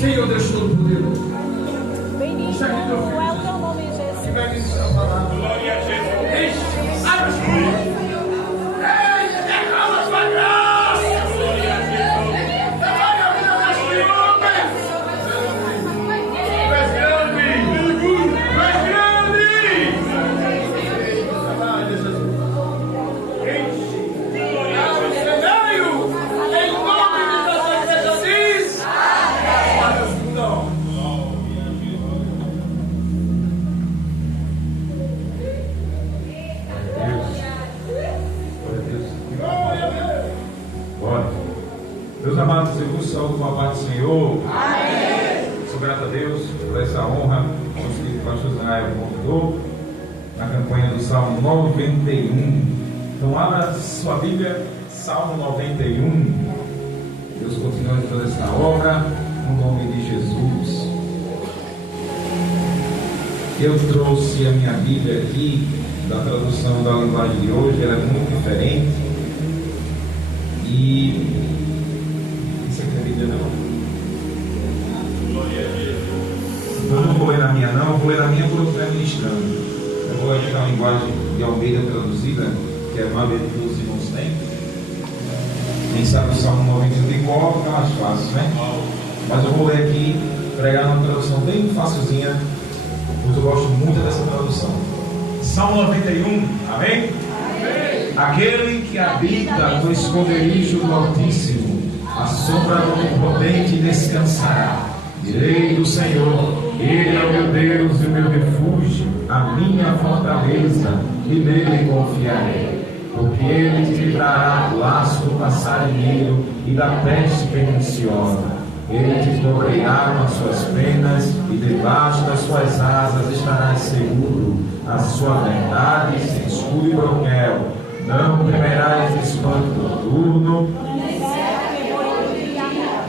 Senhor Deus Todo-Poderoso. Bendito é o teu nome, Jesus. Que vai ministrar a palavra. Glória a Jesus. Abre as portas. Derrama a sua graça. Glória a Jesus. Trabalha a vida deste homem. Tu és grande. Tu és grande. Trabalha, Jesus. Abre o cenário. Em nome de nossa igreja diz. Não. Meus amados irmãos, saúde com a paz do Senhor. Amém. Sou grato a Deus por essa honra. Nosso querido pastor Israel convidou na campanha do Salmo 91. Então, abra sua Bíblia, Salmo 91. Deus continue toda essa obra, no nome de Jesus. Eu trouxe a minha Bíblia aqui, da tradução da linguagem de hoje, ela é muito diferente. E eu não vou ler na minha, não, eu vou ler na minha por eu estiver ministrando. Eu vou ler a linguagem de Almeida traduzida, que é a maioria dos irmãos tem. Quem sabe o Salmo 91 de cor, fica mais fácil, né? Mas eu vou ler aqui, pregar uma tradução bem facilzinha, pois eu gosto muito dessa tradução. Salmo 91, amém? Amém. Aquele que habita no esconderijo do Altíssimo, a sombra do Onipotente descansará. Direi do Senhor, Ele é o meu Deus e o meu refúgio, a minha fortaleza, e nele confiarei. Porque Ele te livrará do laço do passarinheiro e da peste perniciosa. Ele te cobrirá com as suas penas, e debaixo das suas asas estarás seguro. A sua verdade sem escudo e broquel. Não temerás espanto noturno,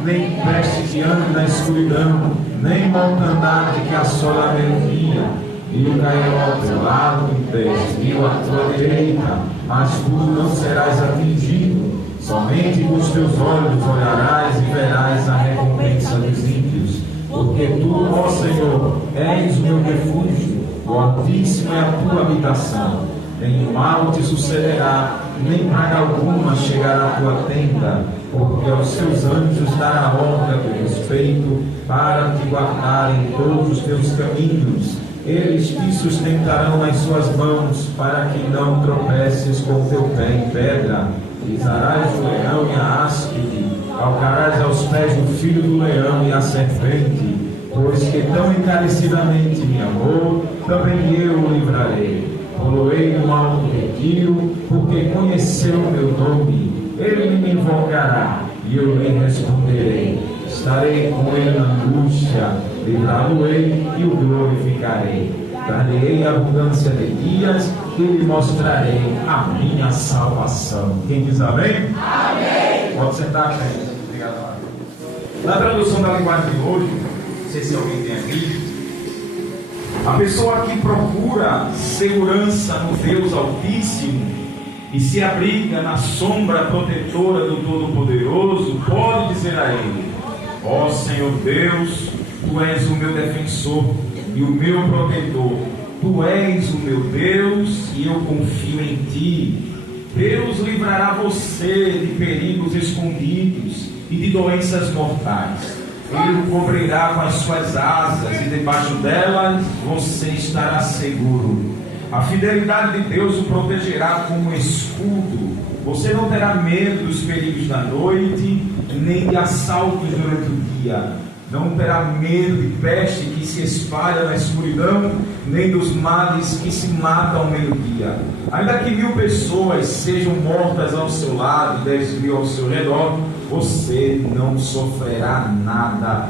nem peste que ande na escuridão, nem mortandade que assola a meio-dia. Mil cairão ao teu lado e 10.000 à tua direita, mas tu não serás atingido. Somente com os teus olhos olharás e verás a recompensa dos ímpios. Porque tu, ó Senhor, és o meu refúgio, o Altíssimo é a tua habitação. Nenhum mal te sucederá, nem praga alguma chegará à tua tenda, porque aos seus anjos dará ordem a teu respeito, para te guardar em todos os teus caminhos. Eles te sustentarão nas suas mãos, para que não tropeces com o teu pé em pedra. Pisarás o leão e a áspide, calcarás aos pés do filho do leão e a serpente. Pois que tão encarecidamente me amou, também eu o livrarei. Poloei no alto retiro, porque conheceu o meu nome. Ele me invocará, e eu lhe responderei. Estarei com ele na angústia, livrá-lo-ei e o glorificarei. Dar-lhe-ei abundância de dias, e lhe mostrarei a minha salvação. Quem diz amém? Amém. Pode sentar, gente. Obrigado. Na tradução da linguagem de hoje, não sei se alguém tem aqui, a pessoa que procura segurança no Deus Altíssimo e se abriga na sombra protetora do Todo-Poderoso, pode dizer a Ele: ó Senhor Deus, Tu és o meu defensor e o meu protetor. Tu és o meu Deus e eu confio em Ti. Deus livrará você de perigos escondidos e de doenças mortais. Ele o cobrirá com as suas asas e debaixo delas você estará seguro. A fidelidade de Deus o protegerá como um escudo. Você não terá medo dos perigos da noite, nem de assaltos durante o dia. Não terá medo de peste que se espalha na escuridão, nem dos males que se matam ao meio-dia. Ainda que 1000 pessoas sejam mortas ao seu lado e 10.000 ao seu redor, você não sofrerá nada.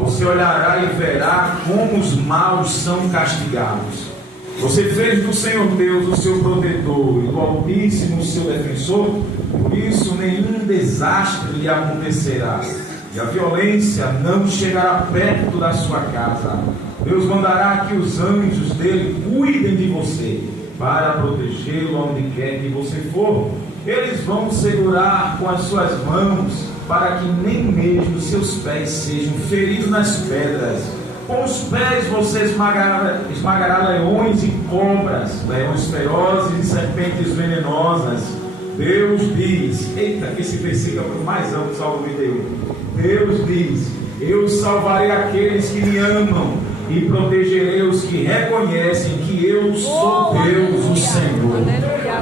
Você olhará e verá como os maus são castigados. Você fez do Senhor Deus o seu protetor e do Altíssimo o seu defensor, por isso nenhum desastre lhe acontecerá. E a violência não chegará perto da sua casa. Deus mandará que os anjos dele cuidem de você, para protegê-lo aonde quer que você for. Eles vão segurar com as suas mãos, para que nem mesmo seus pés sejam feridos nas pedras. Com os pés você esmagará leões e cobras, leões ferozes e serpentes venenosas. Deus diz, eita, que esse versículo é o mais alto do Salmo 91. Deus diz: eu salvarei aqueles que me amam e protegerei os que reconhecem que eu sou Deus, o Senhor.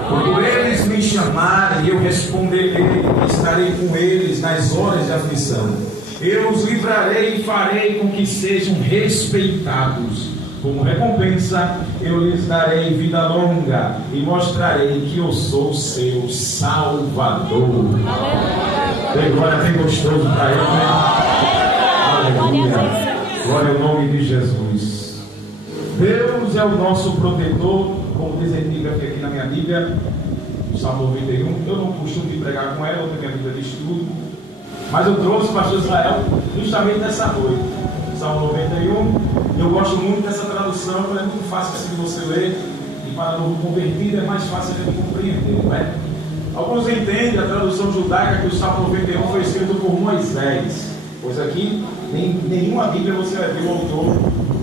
Quando eles me chamarem, eu responderei e estarei com eles nas horas de aflição. Eu os livrarei e farei com que sejam respeitados. Como recompensa, eu lhes darei vida longa e mostrarei que eu sou o seu Salvador. Glória, bem gostoso para ele, né? Aleluia. Glória ao nome de Jesus. Deus é o nosso protetor, como diz a epígrafe aqui na minha Bíblia, o Salmo 91. Eu não costumo de pregar com ela, eu tenho minha Bíblia de estudo, mas eu trouxe o pastor Israel justamente nessa noite. Salmo 91. Eu gosto muito dessa tradução, porque é muito fácil assim de você ler, e para novo convertido é mais fácil de compreender, não é? Alguns entendem a tradução judaica que o Salmo 91 foi escrito por Moisés, pois aqui nenhuma Bíblia você vai ver o autor.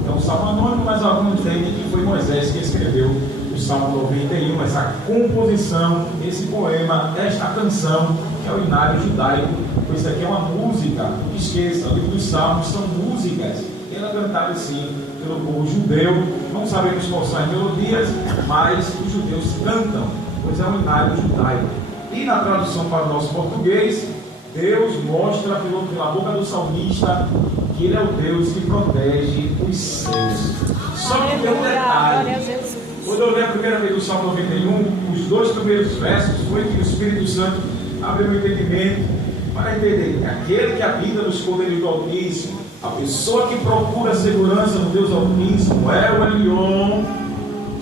É um salmo anônimo, mas alguns entendem que foi Moisés que escreveu o Salmo 91, essa composição, esse poema, esta canção, que é o hinário judaico, pois isso aqui é uma música. Não esqueça, o livro dos Salmos são músicas, e ela é cantada assim pelo povo judeu. Não sabemos quais são as melodias, mas os judeus cantam, pois é um hinário judaico. E na tradução para o nosso português, Deus mostra pela boca do salmista que Ele é o Deus que protege os seus. Só que tem um detalhe. Quando eu li a primeira vez do Salmo 91, os 2 primeiros versos foi que o Espírito Santo abriu o entendimento para entender que aquele que habita no esconderijo do Altíssimo, a pessoa que procura segurança no Deus Altíssimo é o Elion,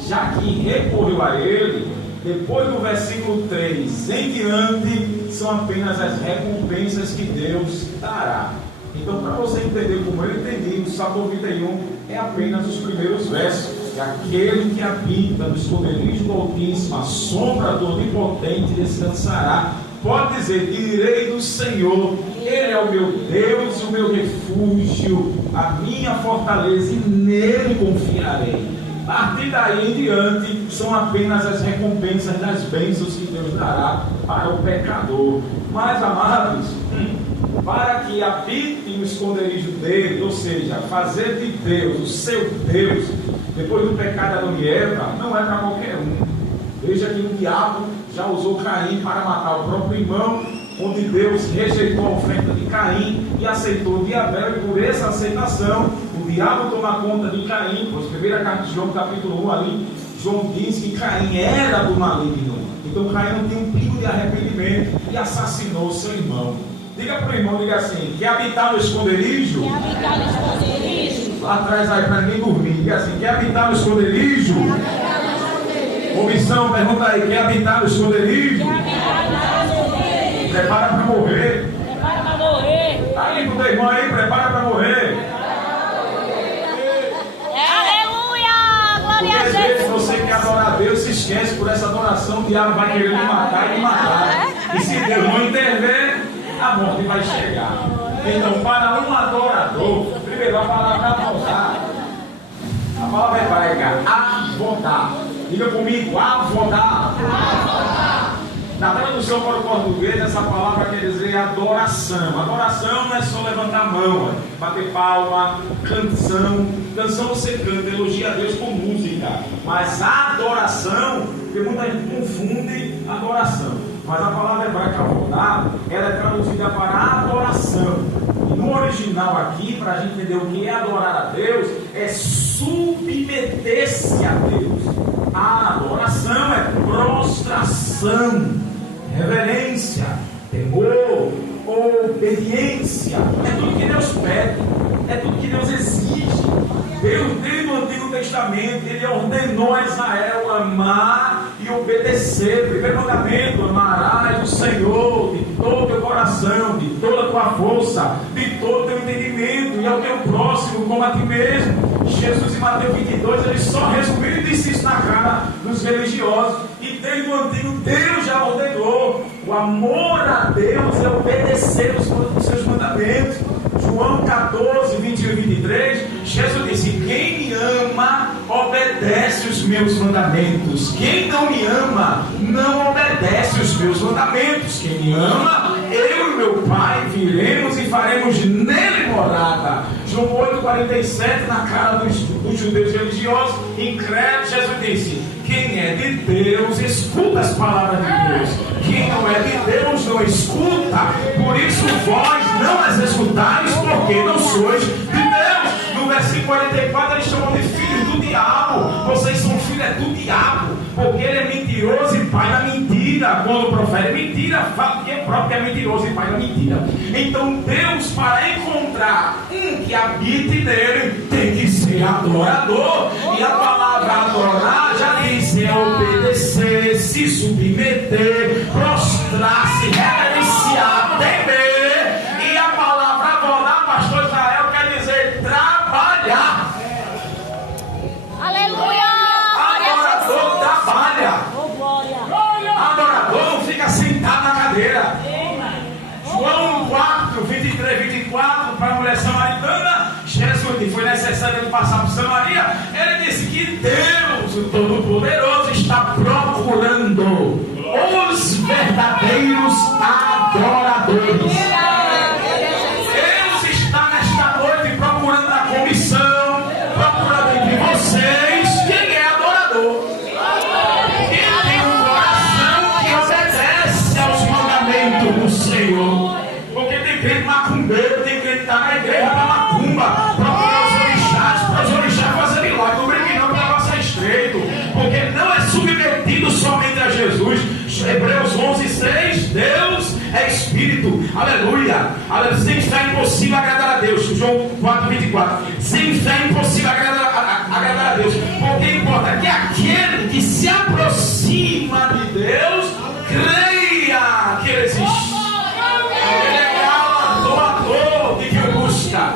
já que recorreu a Ele. Depois do versículo 3 em diante, são apenas as recompensas que Deus dará. Então, para você entender como eu entendi, o Salmo 91 é apenas os primeiros versos. Que aquele que habita no esconderijo do Altíssimo, a sombra do Onipotente descansará. Pode dizer: direi do Senhor, Ele é o meu Deus e o meu refúgio, a minha fortaleza, e nele confiarei. A partir daí em diante, são apenas as recompensas das bênçãos que Deus dará para o pecador. Mas, amados, para que habite no esconderijo dele, ou seja, fazer de Deus o seu Deus, depois do pecado de Adão e Eva, não é para qualquer um. Veja que o diabo já usou Caim para matar o próprio irmão, onde Deus rejeitou a oferta de Caim e aceitou de Abel, e por essa aceitação, o diabo toma conta de Caim. Pois primeira carta de João, capítulo 1, ali, João diz que Caim era do maligno. Então Caim não tinha um pingo de arrependimento e assassinou seu irmão. Diga para o irmão, diga assim: quer habitar no esconderijo? Quer habitar no esconderijo? Lá atrás aí para ninguém dormir. Diga assim: quer habitar no esconderijo? Comissão, pergunta aí: quer habitar no esconderijo? Prepara para morrer. Prepara para morrer. Tá aí com o teu irmão aí, prepara para morrer. Aleluia! Glória a Porque às Deus. vezes você quer adorar a Deus, se esquece por essa adoração, o diabo vai querer lhe matar e lhe matar. E se Deus não intervir, a morte vai chegar. Então, para um adorador, primeiro a palavra advogar. A palavra hebraica, advogar. Diga comigo: advogar. Na tradução para o português, essa palavra quer dizer adoração. Adoração não é só levantar a mão, bater palma, canção. Canção você canta, elogia a Deus com música. Mas a adoração, porque muita gente confunde adoração. Mas a palavra hebraica advogar, ela é traduzida para adoração. E no original aqui, para a gente entender o que é adorar a Deus, é submeter-se a Deus. A adoração é prostração, reverência, temor, obediência. É tudo que Deus pede, é tudo que Deus exige. Deus, desde o Antigo Testamento, Ele ordenou a Israel amar e obedecer. Primeiro mandamento: amarás o Senhor de todo o teu coração, de toda a tua força, de todo o teu entendimento, e ao teu próximo como a ti mesmo. Jesus, em Mateus 22, ele só resumiu e disse isso na cara dos religiosos. E desde o Antigo, Deus já ordenou. O amor a Deus é obedecer os seus mandamentos. João 14, 21 e 23, Jesus disse: quem me ama, obedece os meus mandamentos. Quem não me ama, não obedece os meus mandamentos. Quem me ama, eu e meu Pai viremos e faremos nele morada. João 8,47, na cara dos judeus religiosos, incrédulos, Jesus disse: quem é de Deus, escuta as palavras de Deus. Quem não é de Deus, não escuta. Por isso vós não as escutais, porque não sois de Deus. No versículo 44, eles chamam de filhos do diabo. Vocês são filhos do diabo, porque ele é mentiroso e pai da mentira. Quando profere mentira, fala que é próprio, é mentiroso e pai da mentira. Então Deus, para encontrar um que habite nele, tem que ser adorador. E a palavra adorar já diz: é obedecer, se submeter, prostrar-se, reverenciar, temer. E a palavra adorar, pastor Israel, quer dizer trabalhar. Aleluia! Adorador trabalha. Oh, glória! Adorador não fica sentado na cadeira. João 4, 23, 24, para a mulher samaritana, Jesus disse: foi necessário ele passar por Samaria. Ele disse que Deus, o Todo-Poderoso, está procurando os verdadeiros adoradores. Deus está nesta noite procurando a comissão, procurando entre vocês quem é adorador. Quem tem um coração que obedece aos mandamentos do Senhor. Porque tem crente macumbeiro, tem crente que está na igreja para macumba, procurar os orixás, para os orixás fazer milagre. Não brinque não, que o negócio é estreito. Porque não é submetido somente a Jesus. Hebreus 11:6, Deus é Espírito. Aleluia. Sem fé é impossível agradar a Deus. João 4:24. Sem fé é impossível agradar a Deus. Porque importa que aquele que se aproxima de Deus creia que Ele existe. Ele é galardoador de quem busca.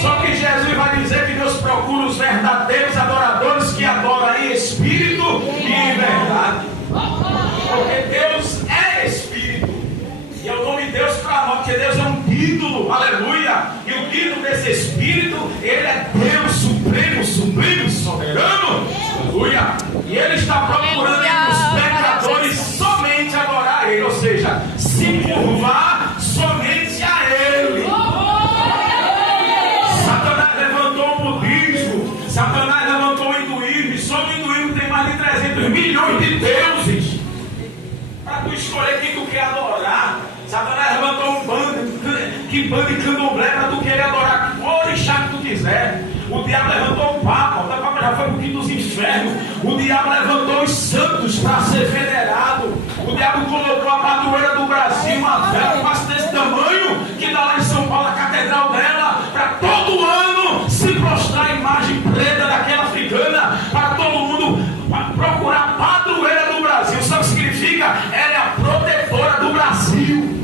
Só que Jesus vai dizer que Deus procura os verdadeiros adoradores que adoram em espírito e em verdade. Porque Deus é Espírito. E é o nome de Deus para nós, porque Deus é um ídolo. Aleluia. E o ídolo desse Espírito, ele é Deus supremo, sublime, soberano. Aleluia. E ele está procurando entre os pecadores somente adorar a ele. Ou seja, se curvar somente a ele. Satanás levantou o budismo. Satanás levantou o hinduísmo. E só no hinduísmo tem mais de 300 milhões de deuses. Para tu escolher quem tu quer adorar. Satanás levantou um bando de candomblé para tu querer adorar o orixá que tu quiser. O diabo levantou o Papa já foi pro quinto dos infernos. O diabo levantou os santos para ser venerado. O diabo colocou a padroeira do Brasil, uma vela quase desse tamanho, que dá lá em São Paulo a catedral dela, para todo ano se prostrar a imagem preta daquela africana, para todo mundo procurar a padroeira do Brasil. Sabe o que significa? Ela é a protetora do Brasil.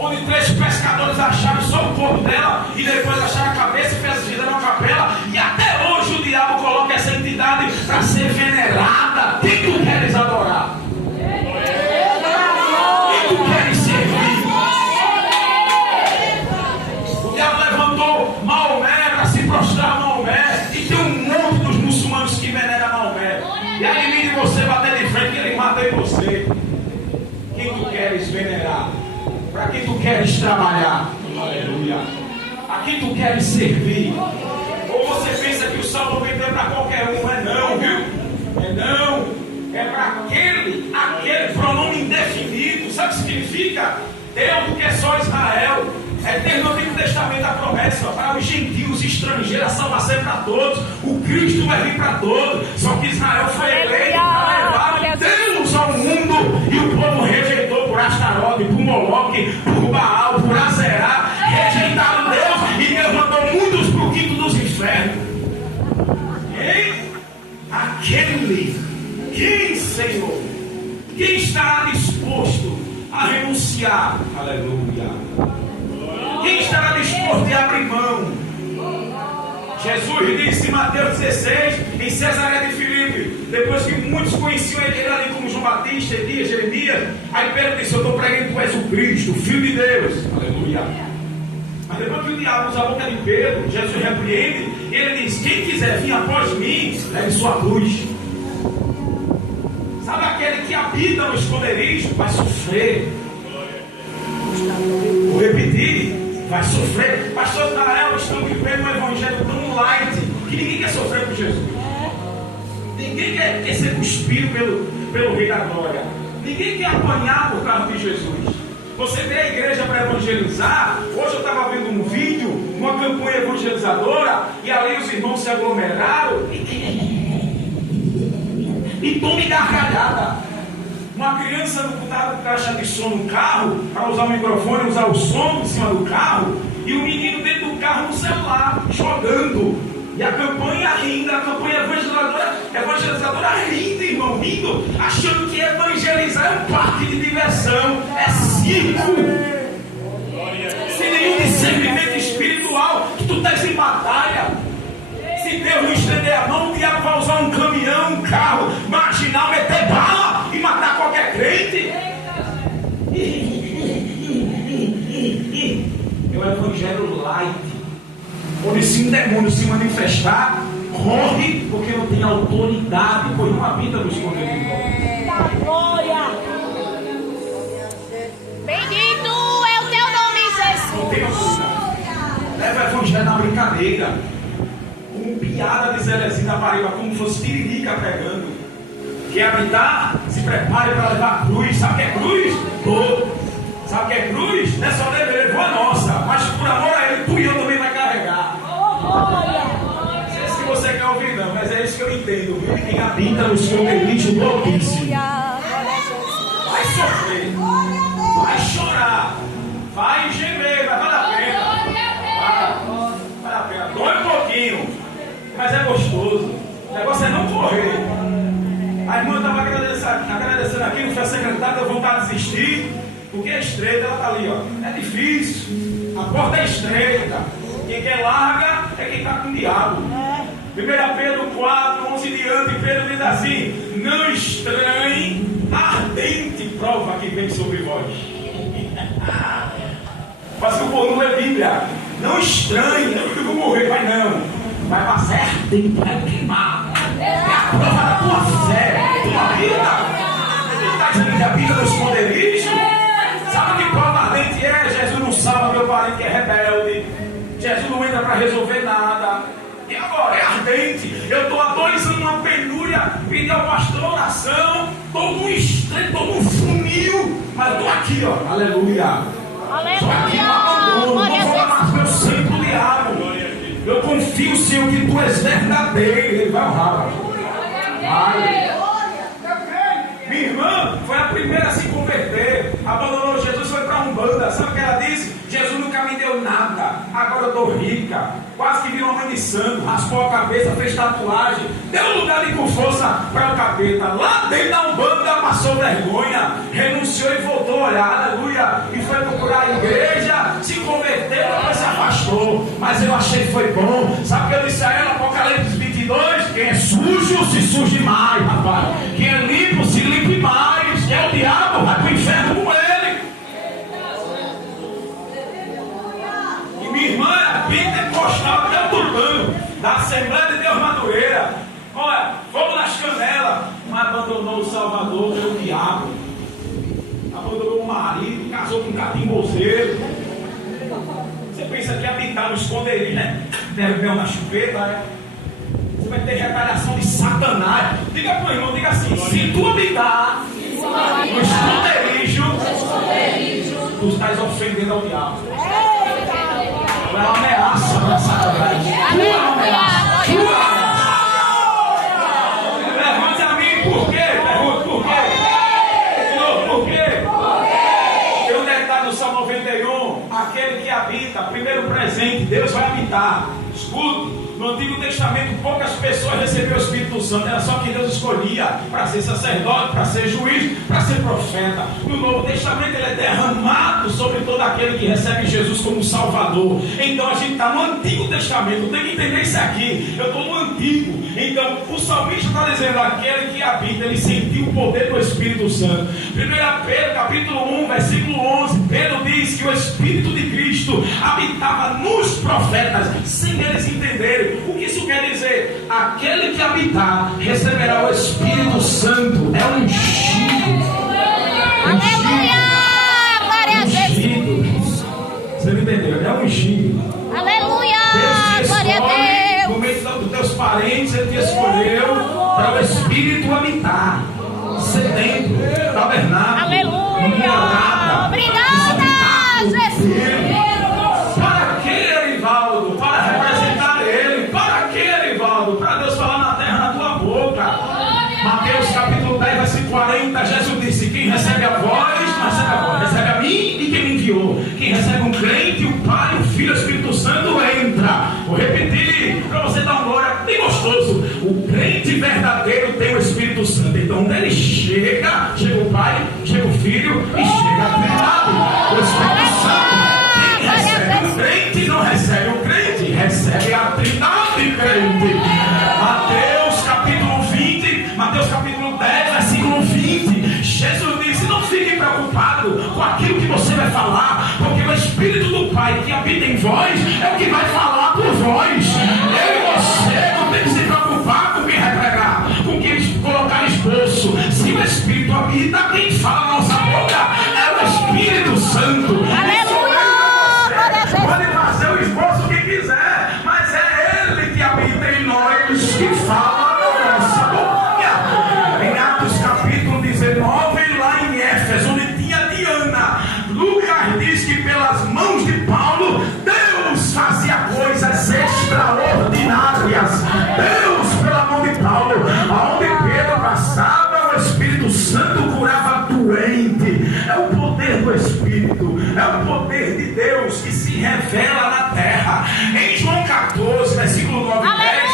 Onde 3 pescadores acharam só o corpo dela e depois acharam a cabeça e fizeram uma capela. E até hoje o diabo coloca essa entidade para ser venerada. Quem tu queres adorar? Quem tu queres servir? O diabo levantou Maomé para se prostrar a Maomé. E tem um monte dos muçulmanos que veneram Maomé. E aí vem de você bater de frente e ele mata em você. Quem tu queres venerar? Para quem tu queres trabalhar? Aleluia. A quem tu queres servir? Ou você pensa que o salmo é para qualquer um? É não, viu? É não. É para aquele pronome indefinido. Sabe o que significa? Deus, que é só Israel. É ter no Antigo Testamento a promessa para os gentios, estrangeiros, a salvação é para todos. O Cristo vai vir para todos. Só que Israel foi eleito para levar Deus ao mundo. E o povo rejeitou por Astarote, por Moloque, por Baal, por Azerá. Rejeitaram Deus e Deus mandou muitos para o quinto dos infernos. Quem, Senhor? Quem estará disposto a renunciar? Aleluia. Quem estará disposto a abrir mão? Jesus disse em Mateus 16, em Cesareia de Filipe, depois que muitos conheciam ele ali como João Batista, Elias, Jeremias, aí Pedro disse: eu estou pregando que tu és o Cristo, o Filho de Deus. Aleluia. Mas Depois que o diabo usa a boca de Pedro, Jesus repreende, e ele diz: quem quiser vir após mim, leve sua cruz. Sabe aquele que habita no esconderijo vai sofrer. Vou repetir, vai sofrer. Pastor Israel, estamos vivendo um evangelho tão light que ninguém quer sofrer por Jesus. Ninguém quer ser cuspido pelo Rei da Glória. Ninguém quer apanhar por causa de Jesus. Você vê a igreja para evangelizar. Hoje eu estava vendo um vídeo, uma campanha evangelizadora, e ali os irmãos se aglomeraram e tome gargalhada. Uma criança não estava com caixa de som no carro, para usar o microfone, usar o som em cima do carro, e o menino dentro do carro no celular, jogando. E a campanha rindo, a campanha evangelizadora rindo, irmão, rindo, achando que evangelizar é um parque de diversão, é circo. Sem nenhum discernimento espiritual, que tu estás em batalha. Se Deus não estender a mão, o diabo vai usar um caminhão, um carro, marginal, meter bala e matar qualquer crente. É o evangelho light, onde se um demônio se manifestar, corre, porque não tem autoridade, pois não habita no esconderijo. Glória! Bendito é o teu nome, Jesus! Não tem autoridade. Leva o evangelho na brincadeira, como piada de Zelezinho da Paraíba, como fosse tiririca pegando. Quer habitar? Se prepare para levar a cruz. Sabe o que é cruz? Sabe o que é cruz? Não é só dele, levou a nossa, mas por amor a ele, tu e eu também vai carregar. Não sei se você quer ouvir, não, mas é isso que eu entendo. Viu? Quem habita no esconderijo do Altíssimo vai sofrer, vai chorar, vai gemer, vai valer a pena. Vale a pena. Dói um pouquinho, mas é gostoso. O negócio é não correr. A irmã estava agradecendo aqui, não foi a secretária, deu vontade de desistir, porque é estreita, ela está ali, ó. É difícil, a porta é estreita. Quem quer larga é quem está com o diabo. 1 Pedro 4, 11 diante, Pedro diz assim: não estranhe a ardente prova que vem sobre vós. Mas que o povo não lê Bíblia. Não estranhe, eu vou morrer, vai não. Vai passar ardente, vai queimar. É a prova da tua fé, tua vida. Ele está dizendo que a vida no esconderijo. Sabe que prova ardente é? Jesus não salva meu parente que é rebelde. Jesus não entra para resolver nada. E agora é ardente. Eu estou há 2 anos numa penúria, pedi ao pastor oração, estou num estreito, estou num funil, mas estou aqui, ó. Aleluia. Estou aqui no abandono, não vou mais meu sangue do diabo. Eu confio, Senhor, que tu és verdadeiro. Ele vai honrar. Minha irmã foi a primeira a se converter, abandonou Jesus, foi para Umbanda. Sabe o que ela disse? Jesus nunca me deu nada, agora eu estou rica. Quase que virou mãe de santo, raspou a cabeça, fez tatuagem, deu lugar de com força para o capeta. Lá dentro da Umbanda passou vergonha, renunciou e voltou a olhar, aleluia, e foi procurar a igreja, se converteu, depois se afastou. Mas eu achei que foi bom. Sabe o que eu disse a ela? Apocalipse 22, quem é sujo se suje mais, rapaz. Quem é limpo se limpe mais. Quem é o diabo vai para o inferno com ele. Minha irmã é pentecostal até o turbano, da Assembleia de Deus Madureira. Olha, fomos nas canelas, mas abandonou o Salvador pelo diabo. Abandonou o marido, casou com um catimbozeiro. Você pensa que habitar no esconderijo, né? Deve ver na chupeta, né? Você vai ter retaliação de Satanás. Diga para o irmão, diga assim: se tu habitar no esconderijo, tu estás ofendendo ao diabo. É uma ameaça para Satanás. Uma ameaça. Levante a mim, por quê? Pergunta por quê? Por quê? Tem um detalhe no Salmo 91. Aquele que habita, primeiro presente, Deus vai habitar. Escute. No Antigo Testamento, poucas pessoas recebiam o Espírito Santo. Era só que Deus escolhia para ser sacerdote, para ser juiz, para ser profeta. No Novo Testamento, ele é derramado sobre todo aquele que recebe Jesus como Salvador. Então a gente está no Antigo Testamento. Tem que entender isso aqui. Eu estou no Antigo. Então o salmista está dizendo: aquele que habita, ele sentiu o poder do Espírito Santo. 1 Pedro capítulo 1 versículo 11, Pedro diz que o Espírito de Cristo habitava nos profetas sem eles entenderem. O que isso quer dizer? Aquele que habitar receberá o Espírito Santo. É um ungido. Aleluia! Glória a Jesus! Você não entendeu? É um ungido. Aleluia! Deus te Glória a Deus! no meio dos teus parentes, Ele te escolheu para o Espírito habitar. Ser dentro, tabernáculo. Aleluia! Obrigada, Jesus! Para que, Erivaldo? Para representar Ele. Para que, Erivaldo? Para Deus falar na terra, na tua boca. Mateus capítulo 10, versículo 40, Jesus disse: quem recebe a voz, recebe a mim e quem me enviou. Quem recebe um crente, o Pai, o Filho, o Espírito Santo entra. Vou repetir para você dar uma glória bem gostoso. O crente verdadeiro tem o Espírito Santo. Então onde ele chega o Pai, chega o Filho e chega a Trindade. O Espírito Santo. Quem recebe o crente não recebe o crente, recebe a Trindade, crente. Mateus capítulo 10, versículo 20. Jesus disse: não fiquem preocupados com aquilo que você vai falar, porque o Espírito do Pai que habita em vós é o que vai falar por vós. Eu e você não tem que se preocupar com quem vai pregar, com quem colocar esboço. Se o Espírito habita, quem fala na nossa boca é o Espírito Santo. Aleluia! Pode fazer o esboço que quiser, mas é Ele que habita em nós, que fala na nossa boca. Em Atos capítulo 19, lá em Éfeso, onde tinha Diana, Lucas diz que pelas mãos de Paulo, Deus fazia coisas extraordinárias. Deus, pela mão de Paulo, aonde Pedro passava, o Espírito Santo curava doente. É o poder do Espírito, é o poder de Deus que se revela na terra. Em João 14, versículo 9 e 10,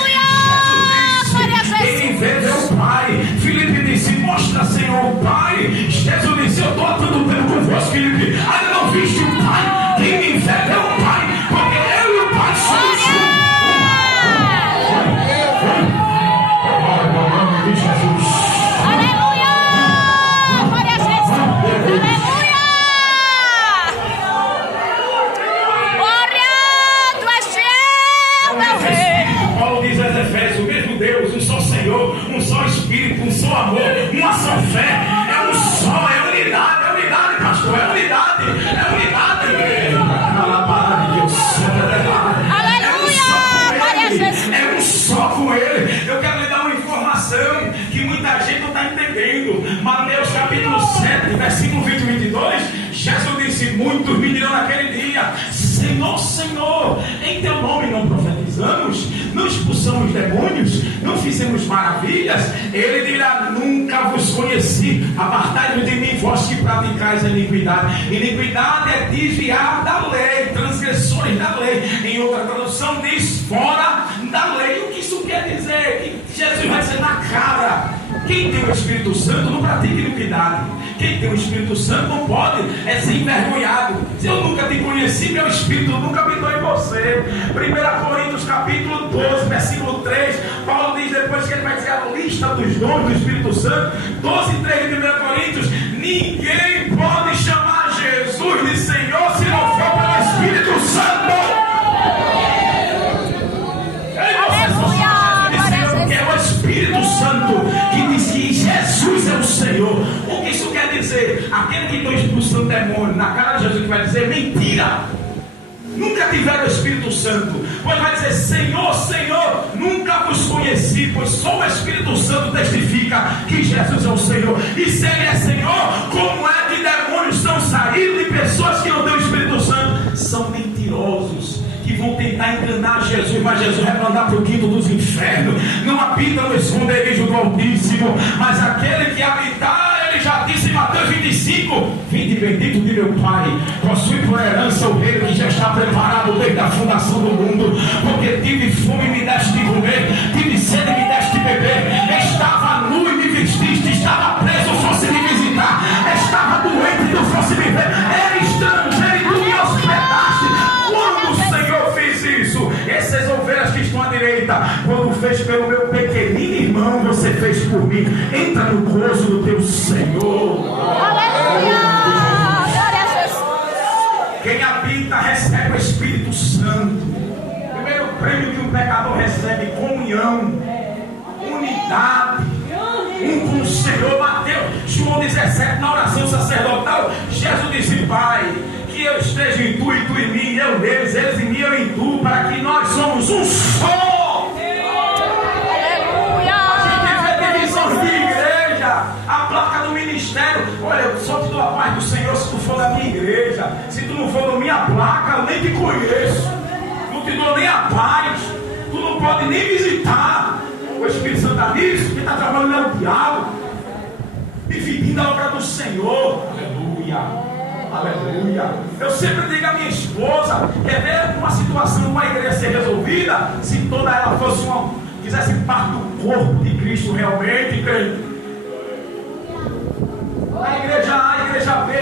quem vê o Pai. Filipe disse: mostra, Senhor, o Pai. Jesus disse: eu estou há tanto tempo convosco, Filipe, ainda não viste o Pai. Quem me vê é o Pai, porque eu e o Pai somos um. Glória ao nome de Jesus. Aleluia! Glória a Jesus! Aleluia! Glória! Tu és fiel, meu rei! Paulo diz aos Efésios: o mesmo Deus, um só Senhor, um só Espírito, um só amor, uma só fé. É um só, é unidade, pastor, é unidade. É um só com Ele. Eu quero lhe dar uma informação que muita gente não está entendendo. Mateus capítulo 7, versículo 20 e 22, Jesus disse: muitos me dirão naquele dia: Senhor, Senhor, em teu nome não profetizamos, não expulsamos demônios, não fizemos maravilhas? Ele dirá: nunca vos conheci, apartai-vos de mim, vós que praticais a iniquidade. Iniquidade é desviar da lei, transgressões da lei. Em outra tradução diz: fora da lei. O que isso quer dizer? Que Jesus vai ser na cara. Quem tem o Espírito Santo não pratica iniquidade. Quem tem o Espírito Santo não pode ser envergonhado. Se eu nunca te conheci, meu Espírito nunca habitou em você. 1 Coríntios capítulo 12, versículo 3, Paulo diz, depois que ele vai dizer a lista dos dons do Espírito Santo, 12, 3 de 1 Coríntios: ninguém pode chamar Jesus de Senhor se não for pelo Espírito Santo. É o Espírito Santo que diz que Jesus é o Senhor. O que isso quer dizer? Aquele que está expulsando demônio na cara de Jesus, que vai dizer mentira, nunca tiveram o Espírito Santo, pois vai dizer: Senhor, Senhor, nunca vos conheci, pois só o Espírito Santo testifica que Jesus é o Senhor. E se Ele é Senhor, como é que demônios estão saindo de pessoas que não têm o Espírito Santo? São mentirosos, que vão tentar enganar Jesus, mas Jesus vai mandar para o quinto dos infernos. Não habita no esconderijo do Altíssimo, mas aquele que habitar, ele já disse em Mateus 25: vinde bendito de meu Pai, possui por herança o reino que já está preparado desde a fundação do mundo, porque tive fome e me deste fez pelo meu pequenino irmão, você fez por mim. Entra no gozo do teu Senhor. Aleluia! Glória a Jesus! Quem habita recebe o Espírito Santo. O primeiro prêmio que um pecador recebe: comunhão, unidade, um com o Senhor. Mateus, João 17, na oração sacerdotal, Jesus disse: Pai, que eu esteja em tu e tu em mim, eu neles, eles em mim, eu em tu, para que nós somos um só. Aleluia! A gente vê divisões de igreja, a placa do ministério. Olha, eu só te dou a paz do Senhor se tu for da minha igreja. Se tu não for da minha placa, eu nem te conheço. Não te dou nem a paz. Tu não pode nem visitar. O Espírito Santo está nisso, quem está trabalhando é o diabo, dividindo a obra do Senhor. Aleluia, aleluia. Eu sempre digo à minha esposa: quer ver uma situação, uma igreja ser resolvida, se toda ela fosse fizesse parte do corpo de Cristo realmente, crente. A igreja A, a igreja B,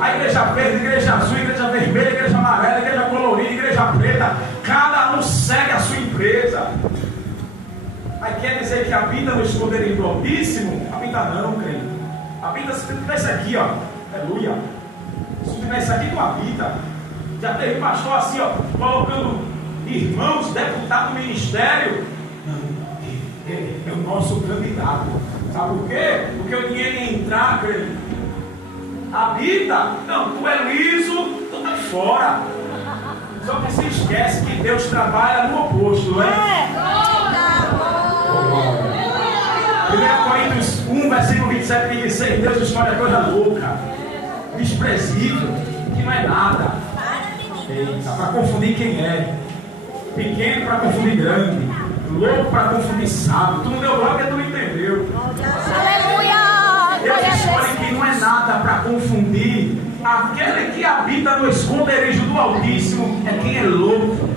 a igreja verde, a igreja azul, a igreja vermelha, a igreja amarela, a igreja colorida, a igreja preta, cada um segue a sua empresa. Aí quer dizer que habita no esconderijo do Altíssimo? Habita não, crente. Habita se tu tivesse aqui, ó. Aleluia. Se tu tivesse aqui, tu habita. Já teve pastor assim, ó, colocando irmãos, deputado do ministério. Não, é o nosso candidato. Sabe por quê? Porque o dinheiro ia entrar, crente. Habita. Não, tu é liso, tu tá fora. Só que se esquece que Deus trabalha no oposto, não é? 1 Coríntios 1, versículo 27 e 26, Deus escolhe a coisa louca, desprezível, que não é nada. Eita, para confundir quem é. Pequeno para confundir grande. Louco para confundir sábio. Tu não deu glória porque tu não entendeu. Aleluia! Deus escolhe quem não é nada para confundir. Aquele que habita no esconderijo do Altíssimo é quem é louco.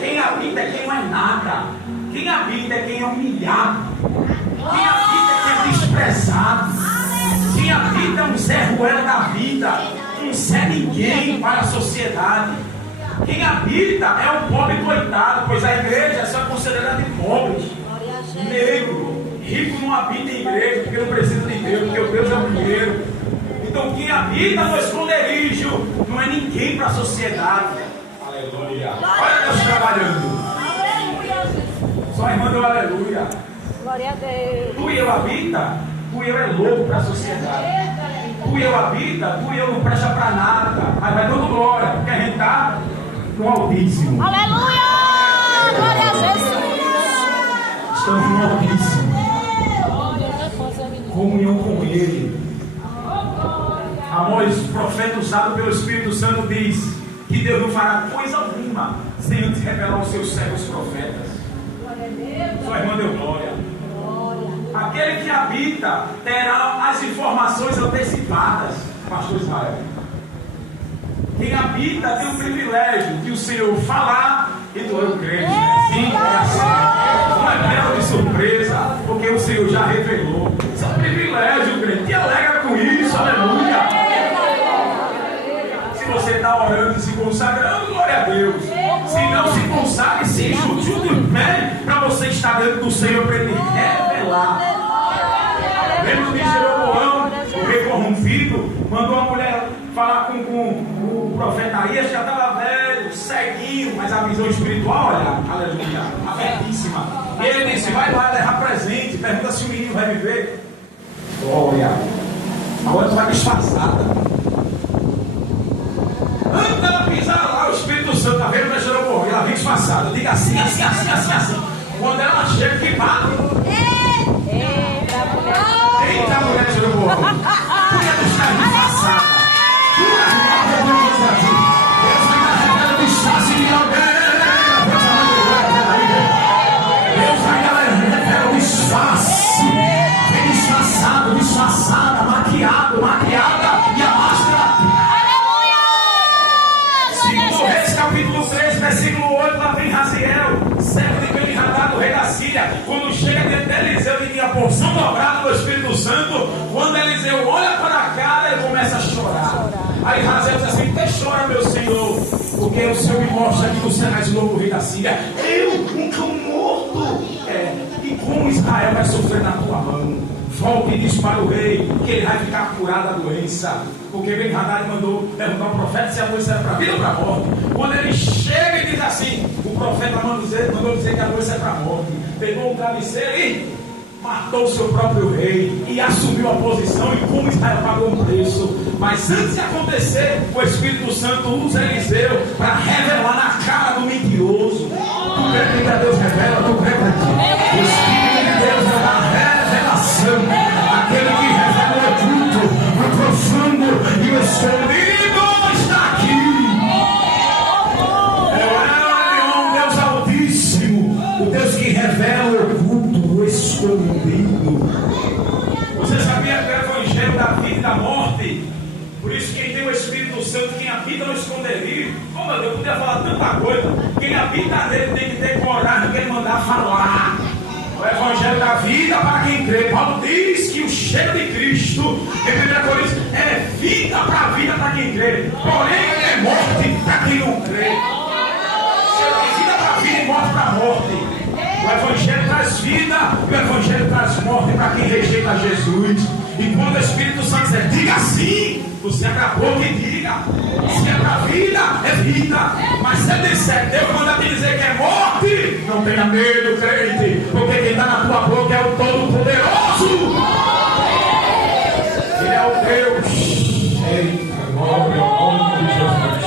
Quem habita é quem não é nada. Quem habita é quem é humilhado. Quem habita é quem é desprezado. Quem habita é um Zé Ruela da vida, um Zé Ninguém para a sociedade. Quem habita é um pobre coitado, pois a igreja é só considerada de pobres. Negro, rico não habita em igreja porque não precisa de Deus, porque o Deus é o primeiro. Então quem habita no esconderijo não é ninguém para a sociedade. Aleluia. Olha Deus trabalhando. Só a irmã deu aleluia. Glória a Deus. Tu e eu habita, tu e eu é louco para a sociedade. Tu e eu habita, tu e eu não presta para nada. Mas vai dando glória, porque a gente está no Altíssimo. Aleluia! Glória a Jesus. Estamos no Altíssimo. Comunhão com Ele. Amós, profeta usado pelo Espírito Santo, diz que Deus não fará coisa alguma sem antes revelar aos seus servos profetas. Sua irmã deu glória. Aquele que habita terá as informações antecipadas, pastor Israel. Quem habita tem o privilégio de o Senhor falar e tu eu creio. Sim, é assim. Não é pego de surpresa, porque o Senhor já revelou. Isso é um privilégio, crente. Te alegra com isso, aleluia. Se você está orando e se consagrando, glória a Deus. Se não se consagre, se junte em pé para você estar dentro do Senhor para Ele revelar. Lembra de Jeroboão, o rei corrompido, mandou a mulher falar com o profeta Aías, já estava velho, ceguinho, mas a visão espiritual, olha, aleluia, abertíssima. E ele disse: vai lá levar presente, pergunta se o menino vai viver. Glória. Agora tu vai disfarçada. Antes dela pisar lá, o Espírito Santo está vendo para Jeroboão, e ela vem disfarçada. Diga assim, assim, assim, assim, assim. Quando ela chega, que bate. Eita, mulher de Jeroboão. Mulher dos caras disfarçada. Deus vai dar revelando disfarce de alguém. Deus vai dar revelando disfarce. Vem disfarçado, disfarçada, maquiado, maquiada. E a máscara. Reis capítulo 3, versículo 8, lá vem Raziel, servo de Ben-Hadad, rei da Síria. Quando chega dentro de Eliseu e tinha a porção dobrada do Espírito Santo, quando Eliseu olha para a cara, ele começa a chorar. Aí Raziel diz assim: por que chora, meu senhor? Porque o Senhor me mostra que no Senai do novo rei da Síria, eu, um cão morto, e como Israel vai sofrer na tua mão. Volte e diz para o rei que ele vai ficar curado da doença. Porque Ben-Hadad mandou perguntar ao profeta se a doença era para a vida ou para a morte. Quando ele chega e diz assim, o profeta mandou dizer que a doença é para a morte. Pegou um travesseiro e matou o seu próprio rei e assumiu a posição, e como Israel pagou um preço. Mas antes de acontecer, o Espírito Santo usa Eliseu para revelar na cara do mentiroso. Tu crê que a Deus revela, tu crê que o Espírito de Deus é uma revelação, aquele que revela o oculto, o profundo e o escondido está aqui. É o Deus Altíssimo, o Deus que revela o oculto, o escondido. Você sabia que o Evangelho da vida e da morte? Por isso quem tem o Espírito Santo, quem habita no esconderijo, oh meu Deus, eu podia falar tanta coisa. Quem habita nele tem que ter coragem de ele mandar falar. O Evangelho da vida para quem crê. Paulo diz que o cheiro de Cristo, em 1 Coríntios, é vida para a vida para quem crê, porém é morte para quem não crê. Cheiro de vida para a vida e morte para a morte. O Evangelho traz vida, o Evangelho traz morte para quem rejeita Jesus. E quando o Espírito Santo diz, diga sim, você abre a boca e diga. Se é para vida, é vida. Mas se é disser, Deus manda te dizer que é morte, não tenha medo, crente, porque quem está na tua boca é o Todo-Poderoso. Ele é o Deus. Eita, glória ao nome de Jesus.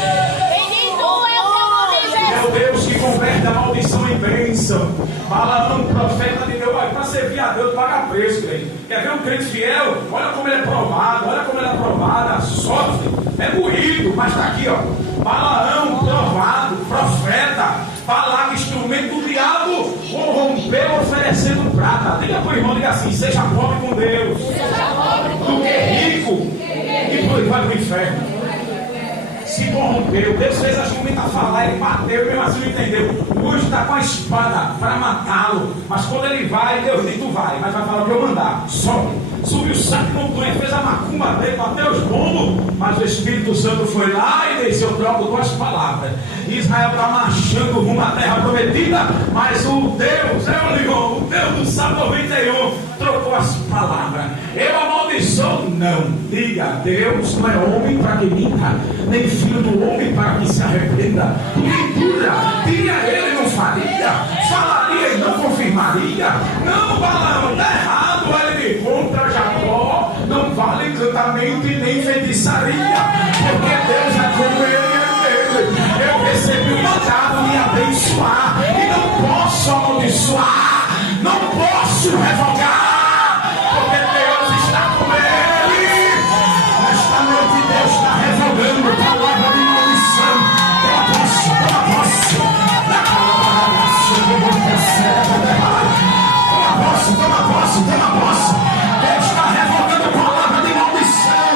É o Deus que converte a maldição em bênção. Balaão, profeta de Deus, para servir a Deus paga preço, crente. Quer ver um crente fiel? Olha como ele é provado, olha como ele é aprovado, sofre, é moído, mas está aqui, ó. Balaão, provado, profeta, Balaque, instrumento do diabo, corrompeu oferecendo prata. Diga para o irmão, diga assim, seja pobre com Deus, do que rico, e por vai para o inferno. Se corrompeu, Deus fez a jumenta falar, ele bateu, mesmo assim não entendeu. O anjo está com a espada para matá-lo, mas quando ele vai, Deus diz, tu vai, mas vai falar o que eu mandar, sobe. Subiu o saco de montanha, fez a macumba dele, bateu os bombos, mas o Espírito Santo foi lá e disse, eu troco tuas palavras. Israel está marchando rumo à terra prometida, mas o Deus, o Deus do Salmo 91, trocou as palavras. Eu amaldiçoo? Não. Diga, Deus não é homem para que minta, nem filho do homem para que se arrependa. Mentira, diga ele não faria, falaria e não confirmaria. Não, Balaão, está errado. Ele contra Jacó, não vale encantamento e nem feitiçaria, porque Deus é como ele. Eu recebi o mandado de abençoar e não posso amaldiçoar, não posso revogar, porque Deus está com ele. Nesta noite Deus está revogando palavra de maldição. Toma posse, toma posse. Toma posse, toma posse. Deus está revogando palavra de maldição,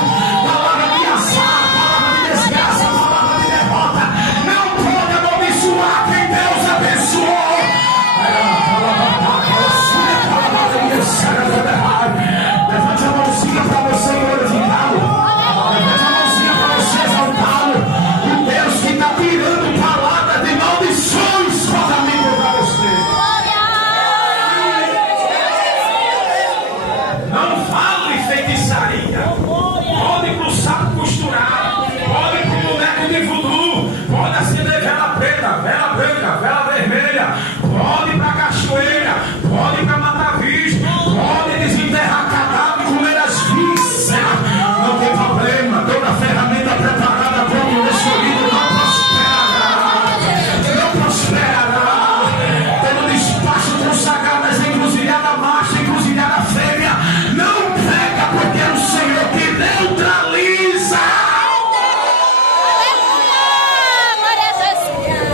palavra de azar, palavra de desgraça, palavra de derrota. Não pode amaldiçoar quem Deus abençoou. Levante a mãozinha para você glorificá-lo. Levante a mãozinha para você exaltá-lo. O Deus que está tirando palavra de maldições contra mim e para você. Não vale feitiçaria. Pode ir para o saco costurar, pode ir para o boneco de voodoo, pode acender vela preta, vela branca, vela vermelha, pode ir para a cachoeira, pode ir para Mata Vista, pode desenterrar cadáver e comer as vísceras. Não tem problema, toda ferramenta preparada contra o escolhido não prosperará. Não prosperará. Todo despacho consagrado nessa encruzilhada macho, encruzilhada fêmea, não pega, porque é o Senhor que neutraliza.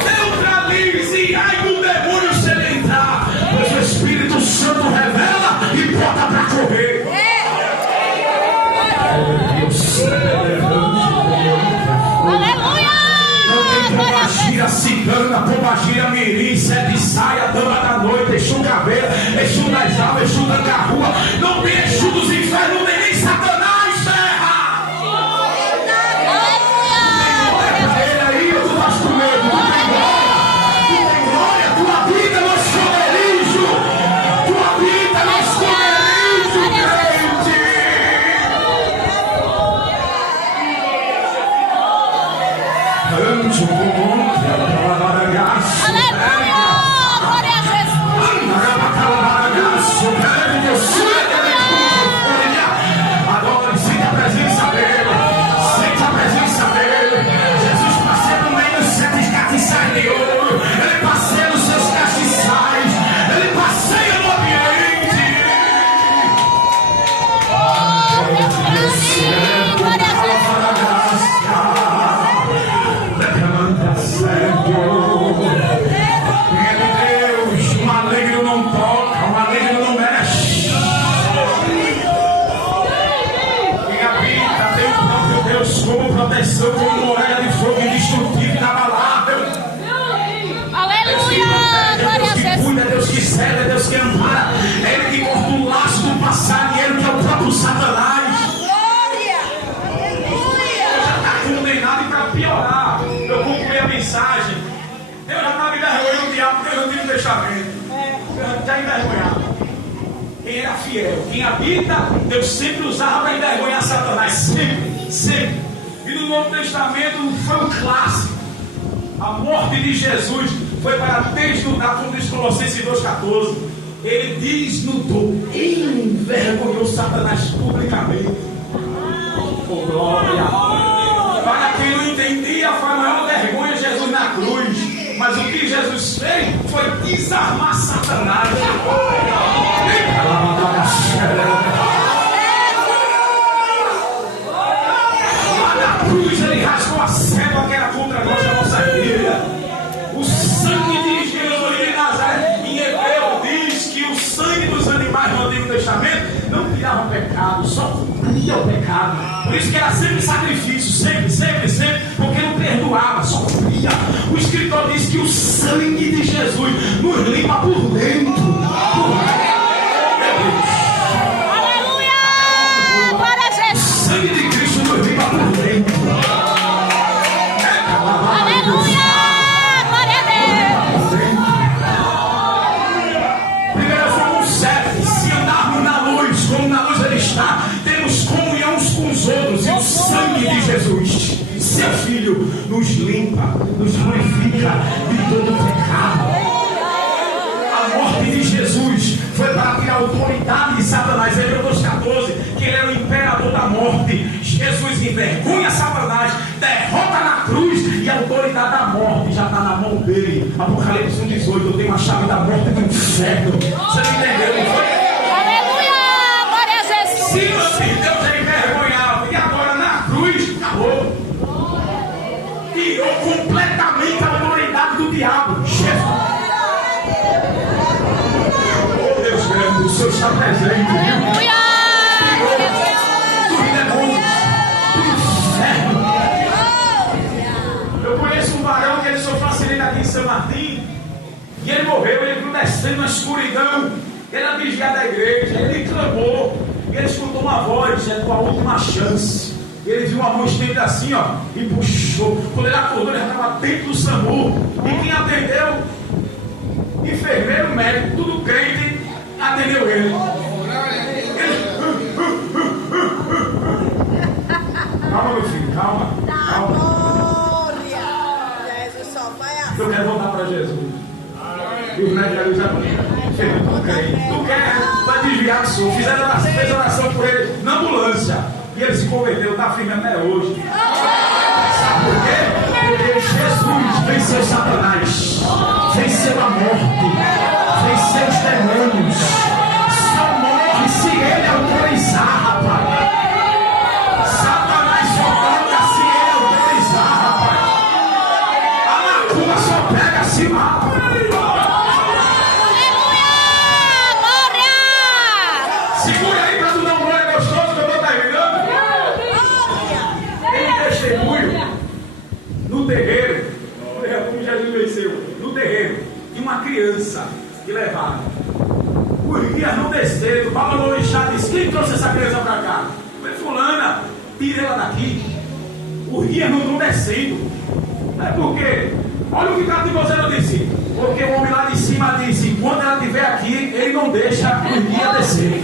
Neutralize, ai do demônio se ele entrar, pois o Espírito Santo revela e bota para correr. Não tem pombagira cigana, pombagira mirim, sete saia, dama da noite, Exu caveira, Exu das almas, Exu da garrua. Não tem Exu dos infernos, não tem nem Satanás, terra. Olha pra ele aí, tu estás com Testamento. Já envergonhava. Quem era fiel, quem habita, Deus sempre usava para envergonhar Satanás. Sempre, sempre. E no Novo Testamento foi um clássico. A morte de Jesus foi para desnudar, como diz Colossenses 2,14. Ele desnudou, ele envergonhou Satanás publicamente. Oh, glória! Para quem não entendia, foi a maior vergonha Jesus na cruz. Mas o que Jesus fez foi desarmar Satanás. Lá na cruz ele rasgou a cédula que era contra nós da nossa vida. O sangue de Jesus de Nazaré. Em Hebreu diz que o sangue dos animais no Antigo Testamento não tirava pecado, só cumpria o pecado. Por isso que era sempre sacrifício, sempre, sempre, sempre, porque não perdoava, só cumpria. O escritor diz que o sangue de Jesus nos limpa por dentro. Aleluia! Glória a Jesus! O sangue de Cristo nos limpa por dentro. Aleluia! Glória a Deus! 1 João 7, se andarmos na luz, como na luz ele está, temos comunhão uns com os outros, e o sangue de Jesus, seu Filho, nos limpa, nos purifica de todo pecado. A morte de Jesus foi para tirar a autoridade de Satanás. Hebreu 2,14, que ele era o imperador da morte. Jesus envergonha Satanás, derrota na cruz, e a autoridade da morte já está na mão dele. Apocalipse 1,18, eu tenho a chave da morte do inferno. Você não entendeu, não foi? Aleluia! Glória a Jesus! Se Deus é envergonhado, e agora na cruz, acabou. Tirou completamente a autoridade do diabo. Jesus. Oh Deus grande, o Senhor está presente. Aleluia! Dos demônios, do inferno. Eu conheço um varão que ele sofreu um acidente aqui em São Martim. E ele morreu, ele foi descendo na escuridão. Ele era desviado da igreja, ele clamou. E ele escutou uma voz, é tua última chance. E ele viu uma mão estendida assim, ó, e puxou. Quando ele acordou, ele estava dentro do SAMU. E quem atendeu? Enfermeiro, médico, tudo crente, atendeu ele. Calma, meu filho, calma. Eu quero voltar para Jesus. E o médico já tu quer, vai desviar do sul. Fez oração por ele na ambulância. E ele se converteu, está firme até hoje. Sabe por quê? Porque Jesus venceu Satanás, venceu a morte, venceu os demônios. Só morre se ele autorizar, rapaz. Satanás só toca se ele autorizar, rapaz. A macumba só pega se mata. Segura aí para tu dar um glória gostoso que eu estou terminando. Tem um testemunho no terreiro. Como Jesus venceu. No terreiro. De uma criança que levaram. Os guias não desceram. O Papa Lorixá disse: quem trouxe essa criança para cá? Foi fulana. Tira ela daqui. Os guias não estão descendo. É porque, olha o que cada de você não disse. Porque o homem lá de cima disse: quando ela estiver aqui, ele não deixa o guia descer.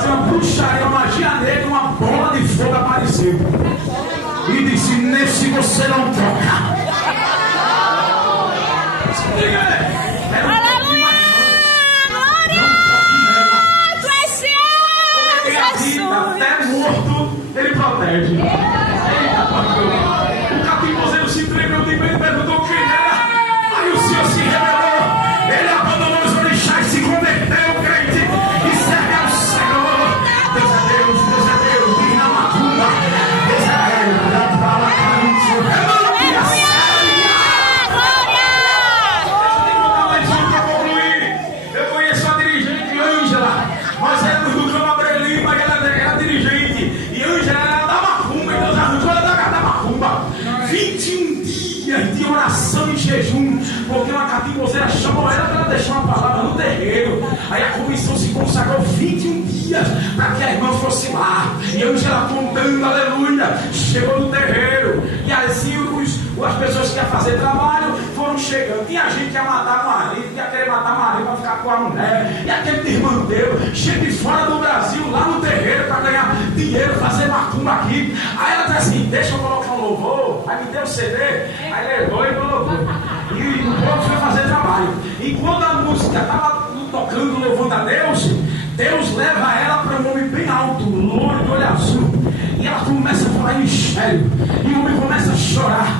fazer uma bruxaria, uma magia negra, uma bola de fogo apareceu. E disse, nesse você não toca. Até morto, ele protege. Eita, pastor. O capimbozeiro se entregou de bem e perguntou quem era. Aí o Senhor se revelou. Ele abandonou os orixás, se converteu, crente, e serve ao Senhor. Deus é Deus, Deus é Deus. Diz na macumba. Deus é Deus. Da bala canto. Eu conheço a dirigente Ângela. Nós éramos do Camabrelli. Era dirigente e Ângela era da macumba, e Deus arrancou ela da macumba. 21 dias de oração e jejum, porque uma capimbozeira chamou ela para deixar uma palavra no terreiro. Aí a comissão se consagrou 21 dias para que a irmã fosse lá. E Ângela contando, aleluia, chegou no terreiro. E assim as pessoas que iam fazer trabalho foram chegando. Tinha gente que ia matar o marido, que ia querer matar o marido para ficar com a mulher. E aquele irmão teu, cheio de fora do Brasil, lá no terreiro para ganhar dinheiro, fazer macumba aqui. Aí ela disse assim: deixa eu colocar um louvor. Aí me deu o CD, aí levou e colocou. E o povo foi fazer trabalho. E quando a música estava tocando o louvor a Deus, Deus leva ela para um homem bem alto, loiro de olho azul. E ela começa a falar em mistério. E o homem começa a chorar.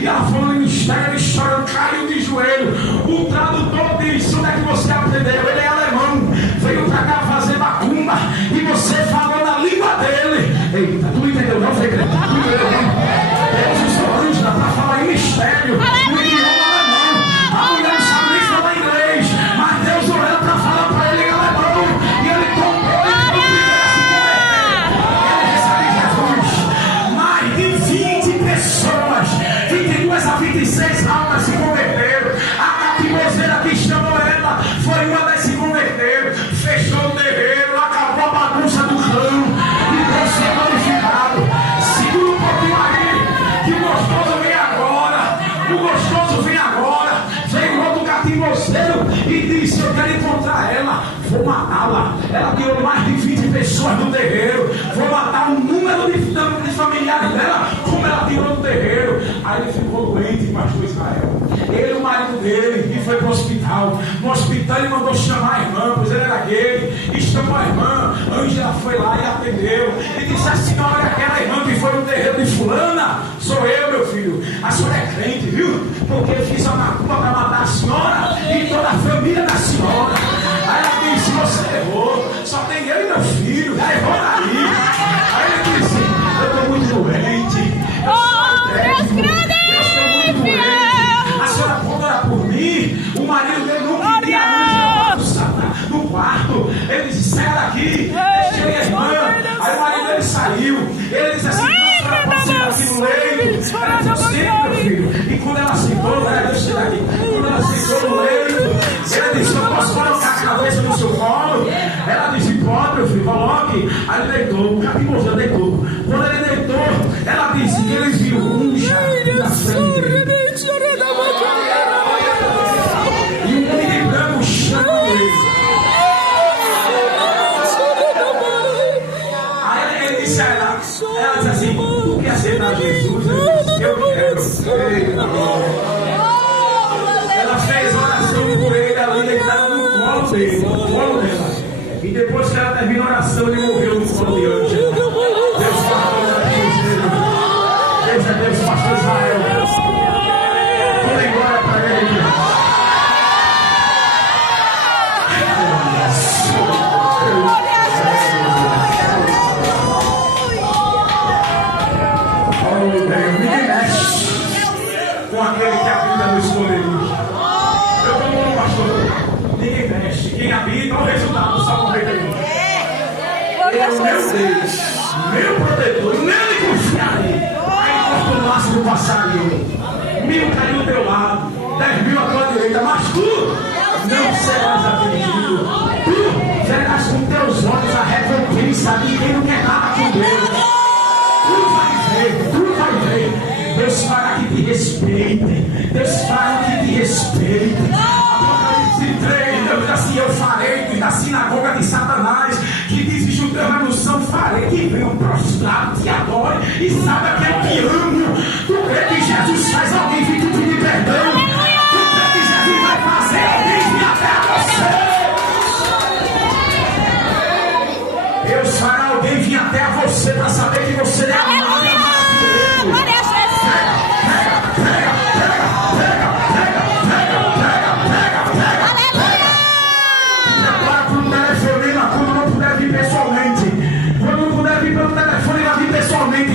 E ela falando em mistério, ele chorando, caiu de joelho. O tradutor disse: onde é que você aprendeu? Ele é alemão, veio para cá fazer macumba. E você falou na língua dele. Eita, tu entendeu não, Fê? Tu entendeu não? Deus usou Ângela para falar em mistério. No idioma alemão. A mulher não sabe nem falar inglês. Mas Deus usou ela para falar para ele em alemão. E ele comprou e mais de 20 pessoas, 22 a 26 almas se converteram. A capimbozeira que chamou ela foi uma das que se converteram. Fechou o terreiro, acabou a bagunça do clã e Deus foi glorificado. Segura um pouquinho aí, que o gostoso vem agora. O gostoso vem agora. Veio outro capimbozeiro e disse: eu quero encontrar ela, vou matá-la. Ela tirou mais de 20 pessoas do terreiro. Vou matar o número de familiares dela, como ela tirou do terreiro. Aí ele ficou doente, pastor Israel. Ele e o marido dele, e foi para o hospital. No hospital ele mandou chamar a irmã, pois ele era gay. E chamou a irmã. Ângela foi lá e atendeu. E disse: a senhora é aquela irmã que foi no terreiro de fulana? Sou eu, meu filho. A senhora é crente, viu? Porque eu fiz a macumba para matar a senhora e toda a família da senhora. Aí ela disse: você errou, só tem eu e meu filho. Já errou daí. Aí ele disse: eu estou muito doente. Eu estou muito doente. A senhora pode orar por mim? O marido dele não queria no quarto. Ele disse: sai daqui, deixa eu e a irmã. Aí o marido dele saiu. Ele disse assim: a senhora pode sentar aqui no leito? Ela disse: meu filho. E quando ela sentou, deixa eu daqui. Quando ela sentou no leito, ele disse: eu posso colocar a cabeça no seu colo? Ela disse: pode, meu filho, coloque. Aí ele deitou, o capimbozeiro deitou. Quando ele deitou, ela disse que ele viu um jardim na frente dele. E um homem de branco chamou ele. Aí ele disse a ela disse assim: tu quer aceitar Jesus? Ele disse: eu quero. Ela fez oração por ele ali, deitado no colo dele, no colo dela. E depois que ela terminou a oração, ele morreu no colo de Ângela. Deus falou da vida. Deus é Deus, pastor Israel. Toda glória para ele. Ninguém mexe com aquele que habita no esconderijo. Eu estou bom, pastor. Ninguém mexe. Quem habita, olha o resultado do Salmo 91. Ele é o meu Deus, meu protetor, nele confiarei. Enquanto o laço do passarinho, 1000 caem do teu lado, 10.000 à tua direita, mas tu não serás atingido. Tu verás com teus olhos a recompensa de quem não quer nada com Deus. Tu vai ver. Deus fará que te respeite. Deus fará que te respeite. Apocalipse 3, Deus diz assim: eu farei da sinagoga de Satanás parede e venham prostrar, te adore e saiba que eu te amo. Tu crê que Jesus faz alguém vir te pedir perdão? Tu crê que Jesus vai fazer alguém vir até você? Deus fará alguém vir até você para saber que você é amado.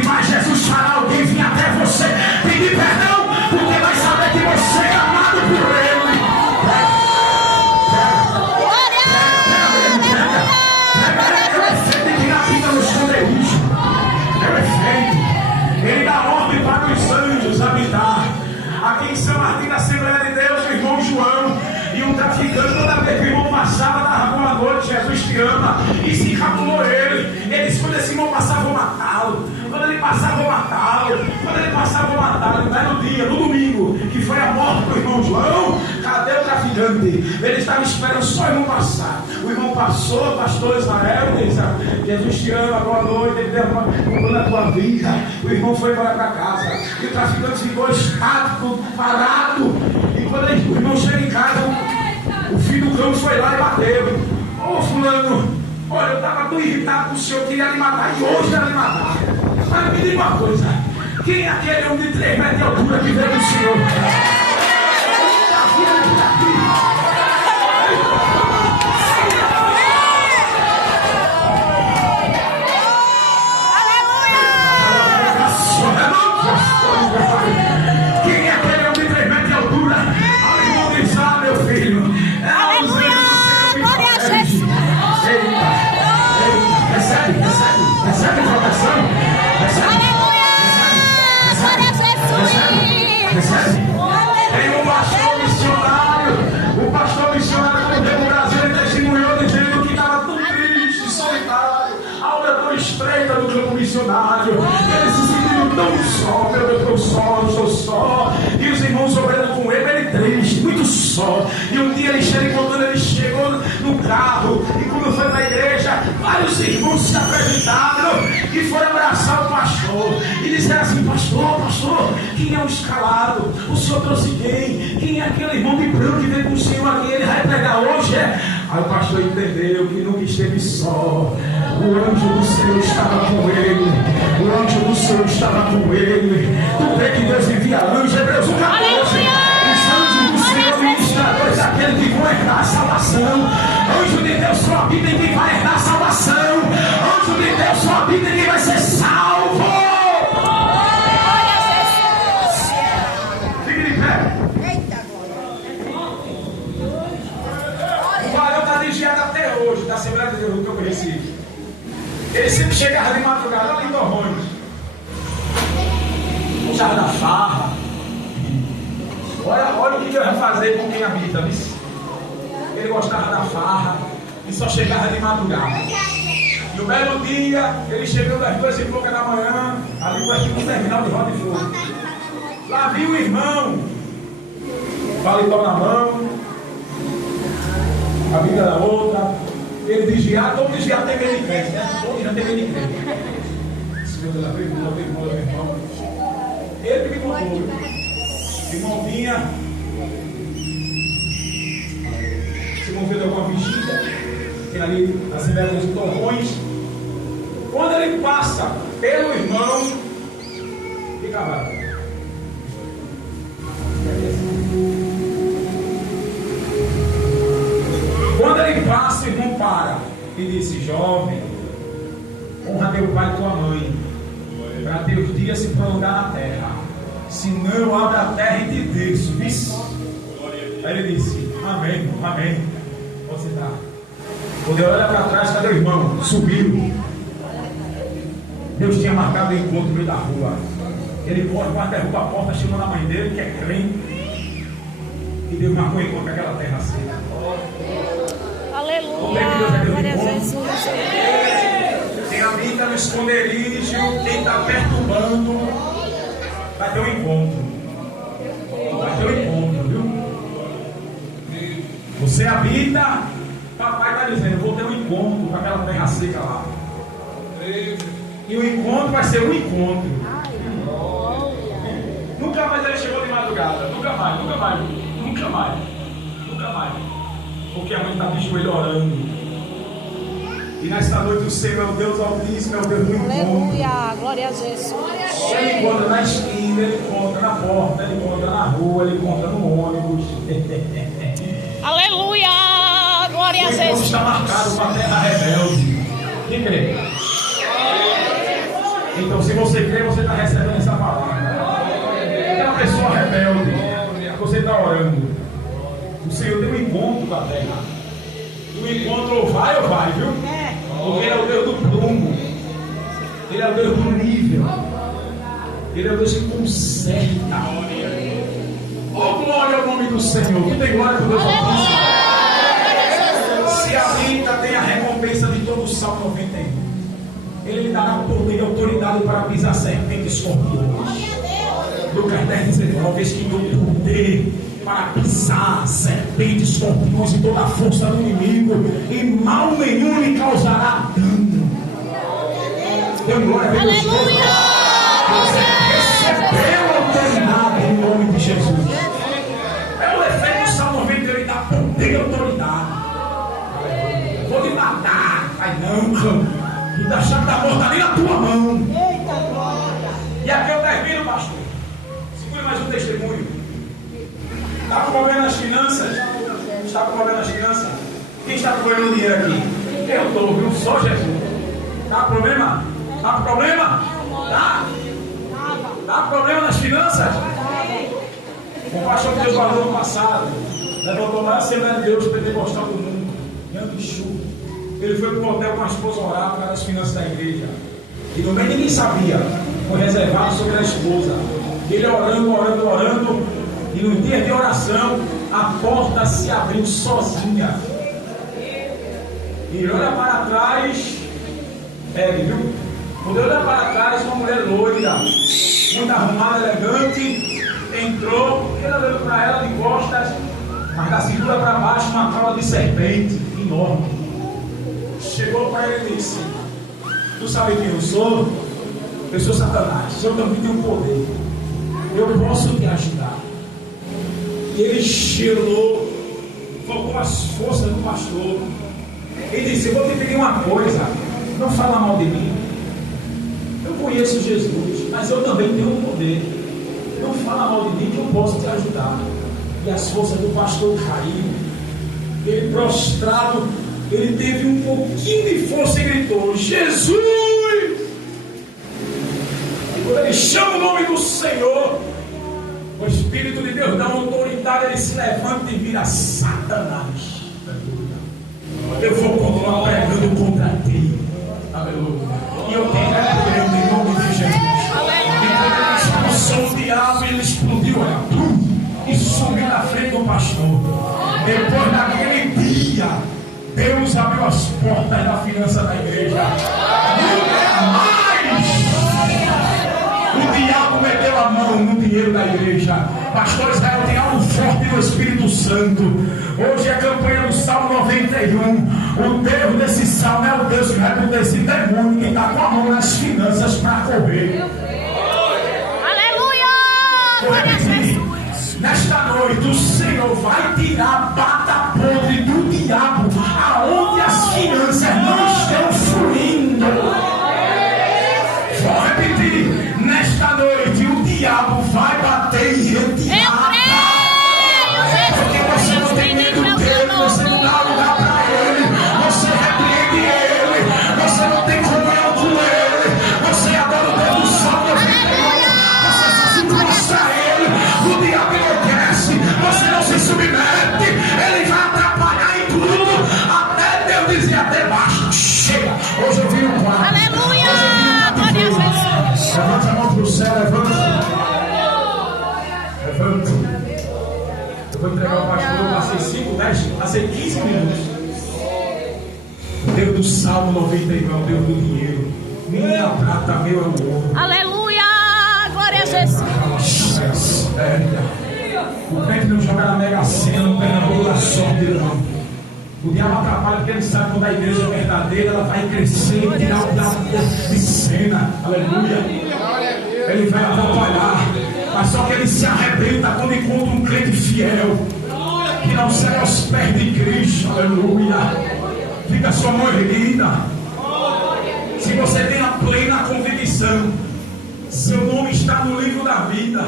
Mas Jesus fará alguém vir até você pedir perdão, porque vai saber que você é amado por Ele. É o efeito que habita no esconderijo. É o efeito. Ele dá ordem para os anjos habitar. Aqui em São Martim, na Assembleia de Deus, o irmão João e um traficante, toda vez que o irmão passava, dava boa noite, Jesus te ama, e se encapulou ele. Ele disse: quando esse irmão passar, vou matá-lo. Quando ele passar, vou matá-lo. Quando ele passar, vou matá-lo. Mas no dia, no domingo, que foi a morte do irmão João, cadê o traficante? Ele estava esperando só o irmão passar. O irmão passou, pastor Israel, disse: Jesus te ama, boa noite, ele deu uma na tua vida. O irmão foi para casa. E o traficante ficou estático, parado. E quando o irmão chega em casa, o filho do cão foi lá e bateu. Ô fulano, olha, eu estava tão irritado com o senhor, queria lhe matar e hoje ia lhe matar. Mas me diga uma coisa: quem é aquele homem de 3 metros de altura que veio do senhor? Quem é aquele homem de 3 metros de altura? Ao irmão diz: ah, meu filho, é a ausência do Senhor que protege. Eita, recebe proteção. Recebe. Tem um pastor missionário. O pastor missionário, quando veio no Brasil, ele testemunhou dizendo que estava tão triste, solitário, a hora tão estreita do campo missionário. Ele se sentiu tão só. Meu Deus, estou só. E os irmãos orando com ele triste, muito só. E um dia ele chegou no carro, e quando foi para a igreja, vários irmãos se apresentaram e foram abraçar o pastor e disseram assim: pastor, quem é o escalado? O senhor trouxe quem? Quem é aquele irmão de branco que veio com o senhor aqui? Ele vai pregar hoje, é? Aí o pastor entendeu que nunca esteve só. O anjo do Senhor estava com ele. O anjo do Senhor estava com ele. Tu vê que Deus envia anjos? Hebreus 1:14. Os anjos do Senhor ministradores, aqueles que vão herdar a salvação. Anjo de Deus só habita em quem vai herdar a salvação. Anjo de Deus só habita em quem vai ser salvo. Fique de pé. O varão está vigiado até hoje, da Assembleia de Deus que eu conheci. Ele sempre chegava de madrugada lá em Torrões. Gostava da farra. Olha o que Deus vai fazer com quem habita, viu? Ele gostava da farra e só chegava de madrugada. E o belo dia, ele chegou das 2:30 da manhã, ali perto do terminal de Roda de Fogo. Lá viu o irmão, paletó na mão, a vida da outra. Ele desviado, todo desviado tem medo de crente, né? Todo já tem medo de crente. Ele me contou. Irmão vinha, se moveu de alguma vigília, tem ali a Assembleia dos Torrões. Quando ele passa pelo irmão, fica lá. Quando ele passa, o irmão para e disse: jovem, honra teu pai e tua mãe, para teus dias se prolongar na terra. Senão eu abro a terra e te desço. Aí ele disse: amém, amém. Você está. Quando eu olho para trás, cadê o irmão? Subiu. Deus tinha marcado o encontro no meio da rua. Ele corre, derruba a porta, chama na mãe dele, que é crente. E Deus marcou o encontro com aquela terra seca. Aleluia, glória a Jesus. Quem habita no esconderijo, quem está perturbando, vai ter um encontro. Vai ter um encontro, viu? Você habita, papai está dizendo: vou ter um encontro com aquela terra seca lá. E o encontro vai ser um encontro. Nunca mais ele chegou de madrugada. Nunca mais. Porque a mãe está de joelho orando. E nesta noite o Senhor é o Deus Altíssimo, é o Deus do encontro. Aleluia, glória a Jesus. Ele encontra na esquina, ele encontra na porta, ele encontra na rua, ele encontra no ônibus. Aleluia, glória a O encontro Jesus. está marcado com a terra rebelde. Quem crê? Então, se você crê, você está recebendo essa palavra. É uma pessoa rebelde. Você está orando. O Senhor tem um encontro com a terra. E o encontro ou vai, viu? Porque Ele é o Deus do prumo. Ele é o Deus do nível. Ele é o Deus que conserta. Oh, glória ao nome do Senhor. Que tem glória para o Deus Altíssimo. Se a vida tem a recompensa de todo o Salmo 91, Ele lhe dará poder e autoridade para pisar serpentes e escorpiões. Lucas 10:19, eis que dou poder para pisar serpentes, escorpiões e toda a força do inimigo, e mal nenhum lhe causará dano. Dê glória a Deus. Aleluia! Você recebeu autoridade em nome de Jesus. É o efeito do Salmo 90, ele dá poder e autoridade. Vou lhe matar, vai não, e da chave da morte ali na tua mão. E aqui eu termino, pastor. Segure mais um testemunho. Está com problema nas finanças? Está com problema nas finanças? Quem está com problema no dinheiro aqui? Eu estou, viu? Só Jesus. Está com problema? Está com problema? Tá? Está com problema nas finanças? O pastor que Deus guardou no passado levantou lá a Assembleia de Deus Pentecostal do mundo. Ele foi para o hotel com a esposa orar para as finanças da igreja. E no meio ninguém sabia. Foi reservado sobre a esposa. Ele orando. E no dia de oração, a porta se abriu sozinha. E ele olha para trás. Viu? Quando ele olha para trás, uma mulher loira, muito arrumada, elegante, entrou. Ele olhou para ela de costas, mas da cintura para baixo, uma cauda de serpente enorme. Chegou para ele e disse: tu sabe quem eu sou? Eu sou Satanás. Eu também tenho poder. Eu posso te ajudar. E ele cheirou, focou as forças do pastor. Ele disse: eu vou te pedir uma coisa, não fala mal de mim. Eu conheço Jesus, mas eu também tenho poder. Não fala mal de mim que eu posso te ajudar. E as forças do pastor caíram. Ele prostrado, ele teve um pouquinho de força e gritou: Jesus! E quando ele chama o nome do Senhor, o Espírito de Deus dá uma autoridade, ele se levanta e vira: Satanás, eu vou continuar pregando contra ti. Aleluia. E eu tenho crendo em nome de Jesus. E quando ele expulsou o diabo, ele explodiu, e sumiu na frente do pastor. Depois daquele dia, Deus abriu as portas da finança da igreja. Nunca mais o diabo meteu a mão no dinheiro da igreja. Pastor Israel tem algo forte no Espírito Santo. Hoje é a campanha do Salmo 91. O Deus desse salmo é o Deus que vai poder esse demônio que está com a mão nas finanças para correr. Aleluia! Glória a Jesus. Nesta noite o Senhor vai tirar a bata podre do diabo, aonde as finanças não estão fluindo. Vou repetir. Nesta noite o diabo vai bater em retirada. Porque você não tem medo dele, você não dá lugar para ele, você repreende ele, você não tem comunhão com ele, você adora o Deus do Salmo 91, você só se mostra a ele, o diabo enlouquece, você não se submete, ele vai atrapalhar em tudo, até Deus dizer até baixo. Chega, hoje eu vi um quadro. Aleluia! Glória a Jesus. Levanta a mão para o céu, levanta. Eu vou entregar o pastor, eu passei 5, 10, passei 15 minutos. O Deus do Salmo 91 é o Deus do dinheiro. Minha prata, meu é o ouro. Aleluia! Glória a Jesus. O crente não joga na Mega Sena, no Pernambuco da sorte, não. O diabo atrapalha porque ele sabe quando a igreja é verdadeira, ela vai crescer e tirar o diabo de cena. Aleluia. Ele vai atrapalhar. Mas só que ele se arrebenta quando encontra um crente fiel, que não segue aos pés de Cristo. Aleluia. Fica a sua mão erguida. Se você tem a plena convicção, seu nome está no livro da vida.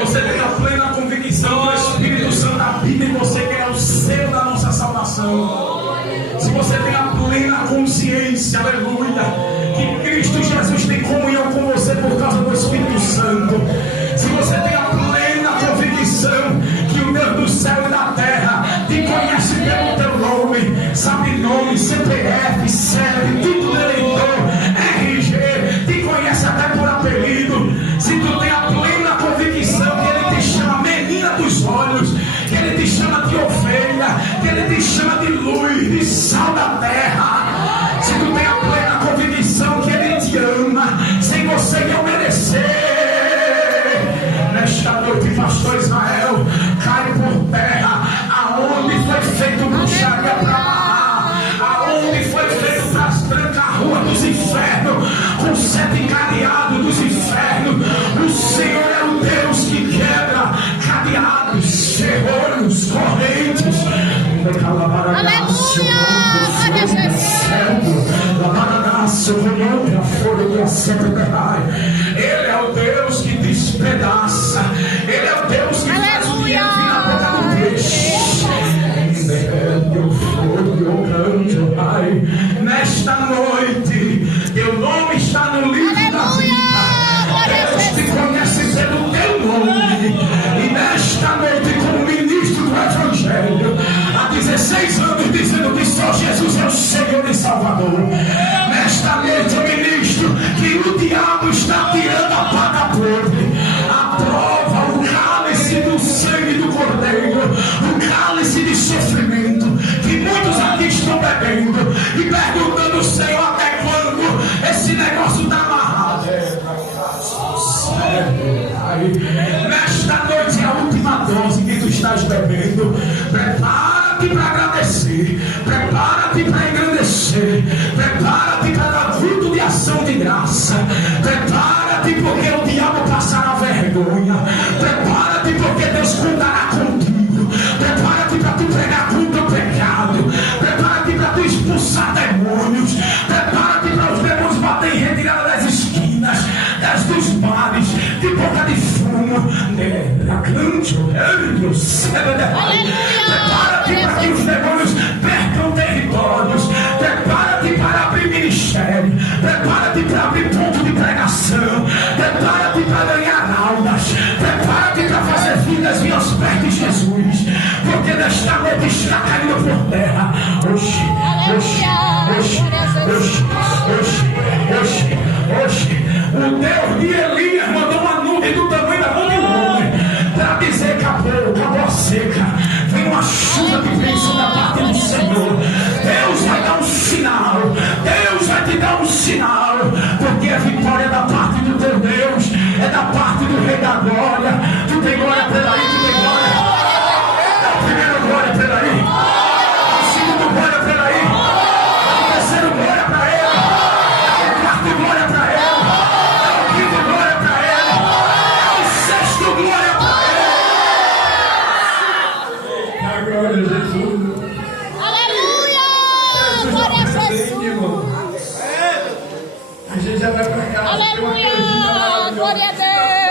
Você tem a plena convicção que o Espírito Santo habita em você, que é o selo da nossa salvação. Se você tem a plena consciência, aleluia, que Cristo Jesus tem comunhão com você por causa do Espírito Santo. Se você tem a plena convicção que o Deus do céu e da terra te conhece pelo teu nome, sabe nome, CPF, CEP, título de eleitor, RG, te conhece até por apelido. Se tu tem a plena convicção que Ele te chama menina dos olhos, que Ele te chama de ovelha, que Ele te chama de luz, de sal da terra. Se tu tem a plena convicção que Ele te ama, sem você não merecer. Nesta noite, pastor Israel, cai por terra, aonde foi feito bruxaria para amarrar, aonde foi feito para trancar a rua dos infernos, com 7 cadeados dos infernos. O Senhor é o Deus que quebra cadeados, ferrolhos, correntes. Aleluia! Ele é o Deus que despedaça. Ele é o Deus que faz o dinheiro vir na boca do peixe. Nesta noite, teu nome está no livro da vida. Deus te conhece pelo teu nome. E nesta noite, como ministro do Evangelho, há 16 anos dizendo que só Jesus é o Senhor e Salvador. Nesta noite, eu ministro que o diabo está tirando a paga podre, a prova, o cálice do sangue do Cordeiro, o cálice de sofrimento que muitos aqui estão bebendo e perguntando, Senhor, até quando esse negócio está amarrado? Nesta noite é a última dose que tu estás bebendo. Prepara-te para agradecer, prepara-te para engrandecer, prepara-te para dar fruto de ação de graça, prepara-te porque o diabo passará vergonha, prepara-te porque Deus contará contigo, prepara-te para tu pregar contra o pecado, prepara-te para tu expulsar demônios, prepara-te para os demônios bater em retirada das esquinas, dos mares, de boca de fumo, prepara-te para que os demônios percam territórios, prepara-te para abrir ministério, prepara-te para abrir ponto de pregação, prepara-te para ganhar almas, prepara-te para fazer vidas vir aos pés de Jesus, porque nesta noite está caindo por terra. O Deus de Elias mandou uma nuvem do tamanho da mão de um homem para dizer: acabou a seca, vem uma chuva de bênção da parte do Senhor. Deus vai dar um sinal, Deus vai te dar um sinal, porque a vitória é da parte do teu Deus, é da parte do Rei da Glória. Tu tem glória pela aí, tu tem glória. É o primeiro glória pela aí, é o segundo glória pela aí, é o terceiro glória para ele, é o quarto glória para ele, Aleluia! Glória a Deus!